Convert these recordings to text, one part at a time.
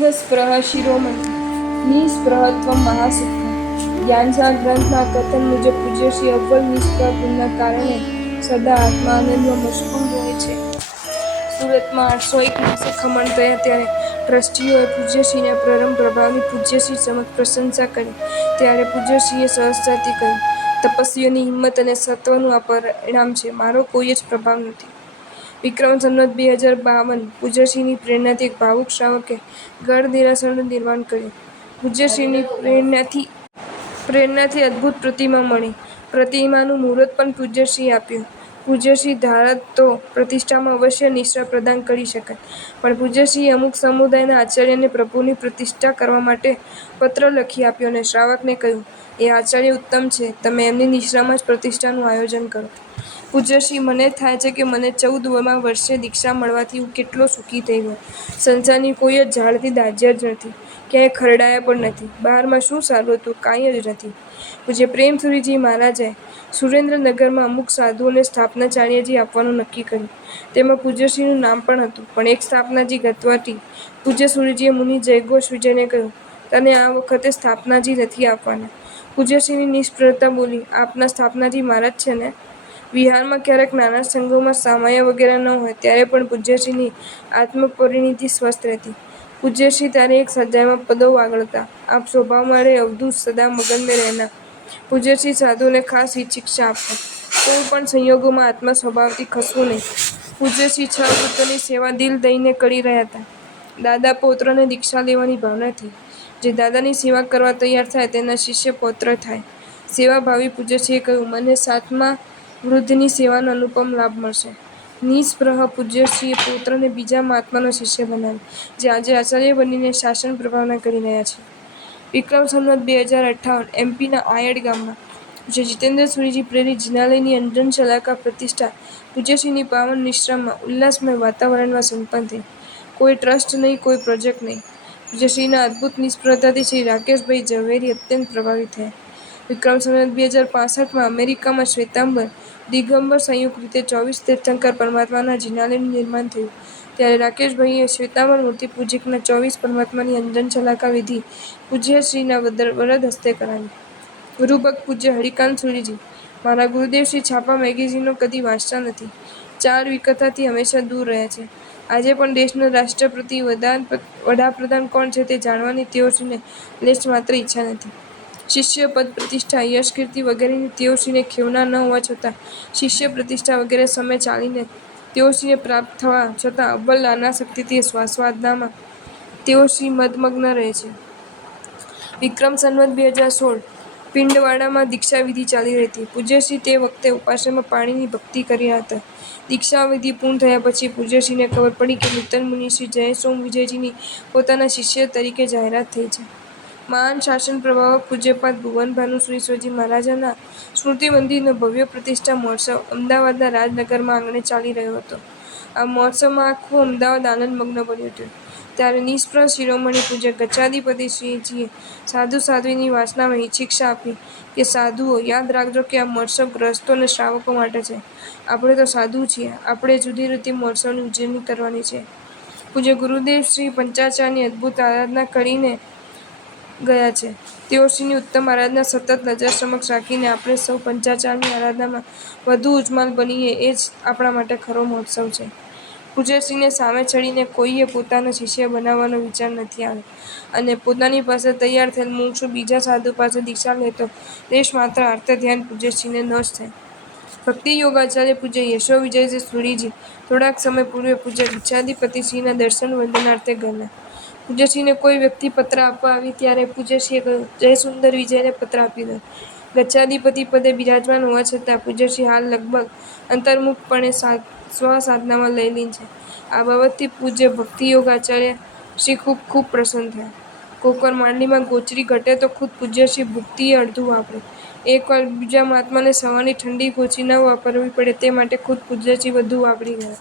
સ્પૃહ શિરોમણી નિસ્પૃહત્વમ મહાસુખમ. જ્ઞાનસાર ગ્રંથના કથન મુજબ પૂજ્ય શ્રી અવ્વલ નિસ્પૃહ ગુણના કારણે સદા આત્મા આનંદમાં મશગુલ રહે છે. સુરતમાં 801 દિવસે ખમણ થયા ત્યારે ટ્રસ્ટીઓએ પૂજ્યશ્રીના પરમ પ્રભાવની પૂજ્યશ્રી સમક્ષ પ્રશંસા કરી. ત્યારે પૂજ્યશ્રીએ સહજતાથી કહ્યું, તપસ્વીઓની હિંમત અને સત્વનું આ પરિણામ છે, મારો કોઈ જ પ્રભાવ નથી. વિક્રમ સંવત 2052 પૂજ્યશ્રીની પ્રેરણાથી એક ભાવુક શ્રાવકે ગઢ દેરાસરનું નિર્માણ કર્યું. પૂજ્યશ્રીની પ્રેરણાથી અદભુત પ્રતિમા મળી. પ્રતિમાનું મુહૂર્ત પણ પૂજ્યશ્રીએ આપ્યું. પૂજ્યશ્રી ધારત તો પ્રતિષ્ઠામાં અવશ્ય નિશ્રા પ્રદાન કરી શકાય, પણ પૂજ્યશ્રીએ અમુક સમુદાયના આચાર્યને પ્રભુની પ્રતિષ્ઠા કરવા માટે પત્ર લખી આપ્યો અને શ્રાવકને કહ્યું, એ આચાર્ય ઉત્તમ છે, તમે એમની નિશ્રામાં જ પ્રતિષ્ઠાનું આયોજન કરો. પૂજ્યશ્રી, મને થાય છે કે મને 14મા વર્ષે દીક્ષા મળવાથી હું કેટલો સુખી થઈ ગયો. સંસારની કોઈ જ ઝાડથી દાઝ્યા જ નથી, ક્યાંય ખરડાયા પણ નથી. બહારમાં શું સારું હતું? કાંઈ જ નથી. પૂજ્ય પ્રેમસુરીજી મહારાજાએ સુરેન્દ્રનગરમાં અમુક સાધુઓને સ્થાપનાચાર્યજી આપવાનું નક્કી કર્યું. તેમાં પૂજ્યશ્રીનું નામ પણ હતું, પણ એક સ્થાપનાજી ગતવાથી પૂજ્ય સુરીજીએ મુનિ જયઘોષ વિજયને કહ્યું, તને આ વખતે સ્થાપનાજી નથી આપવાના. પૂજ્યશ્રીની નિષ્પ્રહતા બોલી, આપના સ્થાપનાજી મહારાજ છે ને? વિહારમાં ક્યારેક નાના સંઘોમાં સામયા વગેરે ન હોય ત્યારે પણ પૂજ્યશ્રીની આત્મપરિણીતિ સ્વસ્થ રહેતી. પૂજ્યશ્રી ત્યારે એક સજામાં પદો વાગળતા, આપ સ્વભાવ મારે અવધૂત સદા મગન મેં રહેના. પૂજ્યશ્રી સાધુઓને ખાસ હિત શિક્ષા આપતા, કોઈ પણ સંજોગોમાં આત્મા સ્વભાવથી ખસવું નહીં. પૂજ્યશ્રી 6 વૃત્તોની સેવા દિલ દઈને કરી રહ્યા હતા. દાદા પૌત્રને દીક્ષા લેવાની ભાવનાથી જે દાદાની સેવા કરવા તૈયાર થાય તેના શિષ્ય પૌત્ર થાય. સેવાભાવી પૂજ્યશ્રીએ કહ્યું, મને 7મા વૃદ્ધની સેવાનો અનુપમ લાભ મળશે. નિસ્પૃહ પૂજ્યશ્રીએ પૌત્રને બીજા મહાત્માનો શિષ્ય બનાવ્યો, જે આજે આચાર્ય બનીને શાસન પ્રભાવના કરી રહ્યા છે. વિક્રમ સંવત 2058 એમપીના આયડ ગામમાં પૂજ્ય જીતેન્દ્ર સુરીજી પ્રેરિત જિનાલયની અંજનશલાકા પ્રતિષ્ઠા પૂજ્યશ્રીની પાવન નિશ્રામાં ઉલ્લાસમય વાતાવરણમાં સંપન્ન થઈ. કોઈ ટ્રસ્ટ નહીં, કોઈ પ્રોજેક્ટ નહીં. પૂજ્યશ્રીના અદભુત નિષ્પ્રહતાથી શ્રી રાકેશભાઈ ઝવેરી અત્યંત પ્રભાવિત થયા. વિક્રમ સંવત 2065માં અમેરિકામાં શ્વેતાંબર દિગંબર સંયુક્ત રીતે 24 તીર્થંકર પરમાત્માના જિનાલયનું નિર્માણ થયું. ત્યારે રાકેશભાઈએ શ્વેતાંબર મૂર્તિપૂજકના 24 પરમાત્માની અંજનશલાકા વિધિ પૂજ્યશ્રીના વરદ હસ્તે કરાવી. ગુરુભક્ત પૂજ્ય હરિકાંત સુરીજી, મારા ગુરુદેવશ્રી છાપા મેગેઝિનો કદી વાંચતા નથી. ચાર વિકથાથી હંમેશા દૂર રહ્યા છે. આજે પણ દેશના રાષ્ટ્રપતિ વડાપ્રધાન કોણ છે તે જાણવાની તેઓશ્રીને લેશ માત્ર ઈચ્છા નથી. શિષ્ય પદ પ્રતિષ્ઠા યશ કીર્તિ વગેરેની તેઓશ્રીને ખેવના ન હોવા છતાં શિષ્ય પ્રતિષ્ઠા વગેરે સમય ચાલીને તેઓશ્રીને પ્રાપ્ત થવા છતાં અવ્વલ અનાસક્તિથી સ્વાસાધનામાં તેઓશ્રી મદમગ્ન રહે છે. વિક્રમ સંવત 2016 પિંડવાડામાં દીક્ષા વિધિ ચાલી રહી હતી. પૂજ્યશ્રી તે વખતે ઉપાશ્રયમાં પાણીની ભક્તિ કરી રહ્યા હતા. દીક્ષા વિધિ પૂર્ણ થયા પછી પૂજ્યશ્રીને ખબર પડી કે નૂતન મુનિ શ્રી જયસોમ વિજયજીની પોતાના શિષ્ય તરીકે જાહેરાત થઈ છે. મહાન શાસન પ્રભાવક પૂજ્યપાદ ભુવનભાનુ સુરીશ્વરજી મહારાજના સ્મૃતિ મંદિરનો ભવ્ય પ્રતિષ્ઠા મહોત્સવ અમદાવાદના રાજનગરમાં આંગણે ચાલી રહ્યો હતો. આ મહોત્સવમાં આખું અમદાવાદ આનંદમગ્ન બન્યું હતું. ત્યારે નિસ્પૃહ શિરોમણી પૂજ્ય ગચ્છાધિપતિ શ્રીજીએ સાધુ સાધ્વીની વાસનામાં હિત શિક્ષા આપી કે સાધુઓ, યાદ રાખજો કે આ મહોત્સવ ગ્રહસ્થો અને શ્રાવકો માટે છે. આપણે તો સાધુ છીએ, આપણે જુદી રીતે મહોત્સવની ઉજવણી કરવાની છે. પૂજ્ય ગુરુદેવ શ્રી પંચાચારની અદભુત આરાધના કરીને ગયા છે. તેઓશ્રીની ઉત્તમ આરાધના સતત નજર સમક્ષ રાખીને આપણે સૌ પંચાચારની આરાધનામાં વધુ ઉજ્જવલ બનીએ એ જ આપણા માટે ખરો મહોત્સવ છે. પૂજ્યશ્રીને સામે ચડીને કોઈએ પોતાનો શિષ્ય બનાવવાનો વિચાર નથી આવ્યો અને પોતાની પાસે તૈયાર થયેલ મુમુક્ષુ બીજા સાધુ પાસે દીક્ષા લે તો લેશ માત્ર આર્તધ્યાન પૂજ્યશ્રીને ન જ થાય. ભક્તિ યોગાચાર્ય પૂજ્ય યશો વિજયજી સુરીજી થોડાક સમય પૂર્વે પૂજ્ય ગચ્છાધિપતિશ્રીના દર્શન વંદનાર્થે ગયેલા. પૂજ્યશ્રીને કોઈ વ્યક્તિ પત્ર આપવા આવી ત્યારે પૂજ્યશ્રીએ કહ્યું, જય સુંદર વિજયને પત્ર આપી દો. ગચ્છાધિપતિ પદે બિરાજમાન હોવા છતાં પૂજ્યશ્રી હાલ લગભગ અંતર્મુખપણે સ્વસાધનામાં લયલીન છે. આ બાબતથી પૂજ્ય ભક્તિયોગાચાર્ય શ્રી ખૂબ ખૂબ પ્રસન્ન થયા. કોકવાર માંડલીમાં ગોચરી ઘટે તો ખુદ પૂજ્યશ્રી ભુક્તિએ અડધું વાપરે. એકવાર બીજા મહાત્માને સવારની ઠંડી ગોચરી ન વાપરવી પડે તે માટે ખુદ પૂજ્યશ્રી વધુ વાપરી ગયા.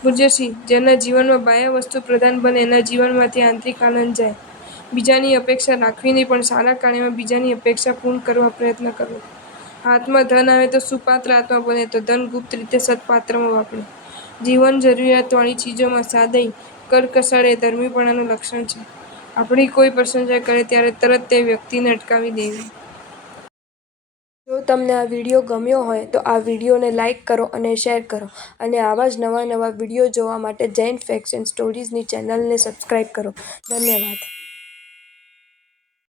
પૂજ્યશ્રી, જેના જીવનમાં બાહ્ય વસ્તુ પ્રધાન બને એના જીવનમાંથી આંતરિક આનંદ જાય. બીજાની અપેક્ષા રાખવી નહીં, પણ સારા કાર્યમાં બીજાની અપેક્ષા પૂર્ણ કરવા પ્રયત્ન કરવો. હાથમાં ધન આવે તો સુપાત્ર આત્મા બને તો ધન ગુપ્ત રીતે સત્પાત્રમાં વાપરે. જીવન જરૂરિયાતવાળી ચીજોમાં સાદઈ, કરકસર એ ધર્મીપણાનું લક્ષણ છે. આપણી કોઈ પ્રશંસા કરે ત્યારે તરત તે વ્યક્તિને અટકાવી દેવી. જો તમને આ વિડીયો ગમ્યો હોય તો આ વિડીયોને લાઇક કરો અને શેર કરો અને આવા જ નવા વિડીયો જોવા માટે જૈન ફેક્ટ્સ એન્ડ સ્ટોરીઝની ચેનલને સબસ્ક્રાઈબ કરો. ધન્યવાદ.